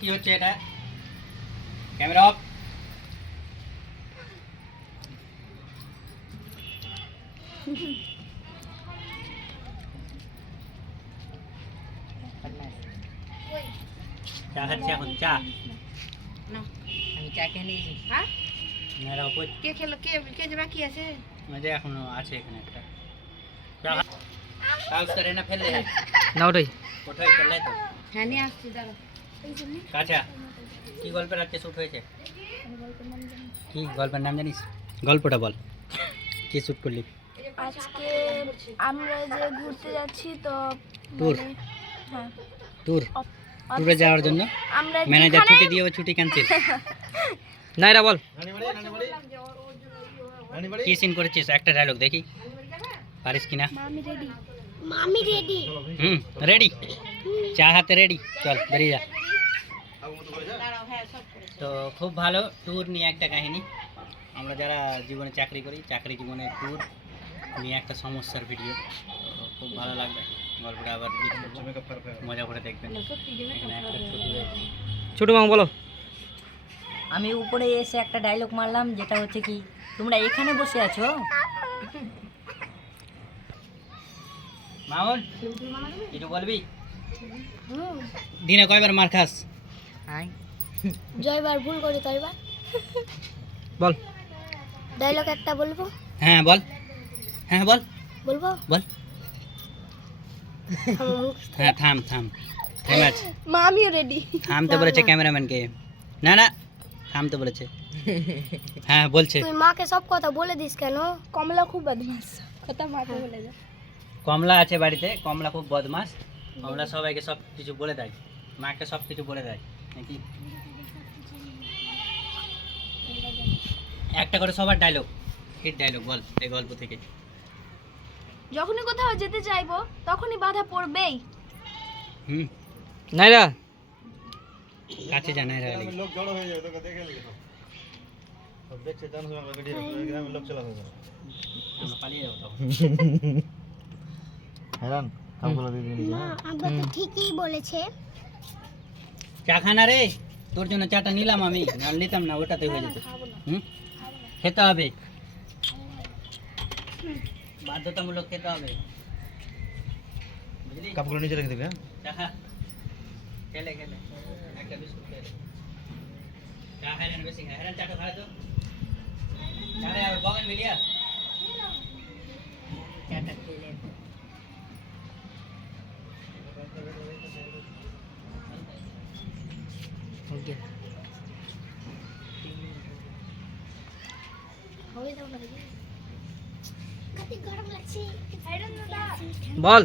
কি হচ্ছে এটা? Camera off. চা খাচ্ছে এখন? চা না, আমি চা খেয়ে নিয়েছি। হ্যাঁ, মেয়েরা উপর কে খেলো? কে যে বাকি আছে? এখনো আছে এখানে একটা চা কাজ করে না ফেলে না ওটাই কোথায় চলে তো হ্যাঁ, নিয়ে আসছি, দাঁড়া। কাঁচা কি গল্পের আজকে শুট হয়েছে? কি গল্পের নাম জানিস? গল্পটা বল, কি শুট করলি? আজকে আমরা যে ঘুরতে যাচ্ছি তো ট্যুর হ্যাঁ ট্যুর ট্যুরে যাওয়ার জন্য আমরা ম্যানেজার ছুটি দিয়ে ছুটি ক্যান্সেল। না এটা বল কি সিন করেছিস? একটা ডায়লগ দেখি, পারিস কিনা? মামি রেডি রেডি, চা হাতে রেডি, চল বেরিয়ে যা। তো খুব ভালো ট্যুর নিয়ে একটা কাহিনী। আমরা যারা জীবনে চাকরি করি, চাকরি জীবনে ট্যুর নিয়ে একটা সমস্যার ভিডিও, খুব ভালো লাগবে। গল্পটা আবার মজা করে দেখবেন। এখানে একটা ছোট মামা বলো। আমি উপরে এসে একটা ডায়লগ মারলাম, যেটা হচ্ছে কি, তোমরা এখানে বসে আছো। মামুন কিছু বলবি? দিনে কয়বার মার খাস? জয়বার ভুল করে তাইবার বল ডায়লগ একটা বলবো। হ্যাঁ বল, হ্যাঁ বল বলবো বল। হ্যাঁ থাম থাম, থাম আছে। মামিও রেডি থামতে বলেছে ক্যামেরাম্যানকে। না না থামতে বলেছে। হ্যাঁ বলছে। তুই মাকে সব কথা বলে দিস কেন? কমলা খুব বদমাস, কথা মাকে বলে দে। কমলা আছে বাড়িতে, কমলা খুব বদমাস। কমলা সবাইকে সব কিছু বলে দেয়, মাকে সব কিছু বলে দেয় নাকি। একটা করে সবার ডায়লগ, হিট ডায়লগ বল এই গল্প থেকে। যখনই কোথাও যেতে চাইবো তখনই বাধা পড়বেই। নাইরা কাছে জানাই রাখলি লোক জড়ো হয়ে যাবে, তোকে দেখে নিবি সব দেখছে জানো আমরা ভিডিও গ্রামের লোক চলা হয়ে আমরা পালিয়ে যাবো তখন। হেরান কাপগুলো দিয়ে দিবি। আব্বা তো ঠিকই বলেছে। চা খানা রে, তোর জন্য চাটা নিলাম আমি, না নিতাম না, ওটাতে হয়ে যেত। খেতে হবে, বাধ্যতামূলক খেতে হবে, বুঝলি? কাপগুলো নিচে রেখে দিবি। চা খা, খেলে খেলে একটা বিস্কুট খেলে চা খাই না বেশি খাই। হ্যাঁ চাটা খাই তো চাটা আর বগন মিলিয়া চাটা খেলে ওকে হবে তো গরম লাগছে। বল।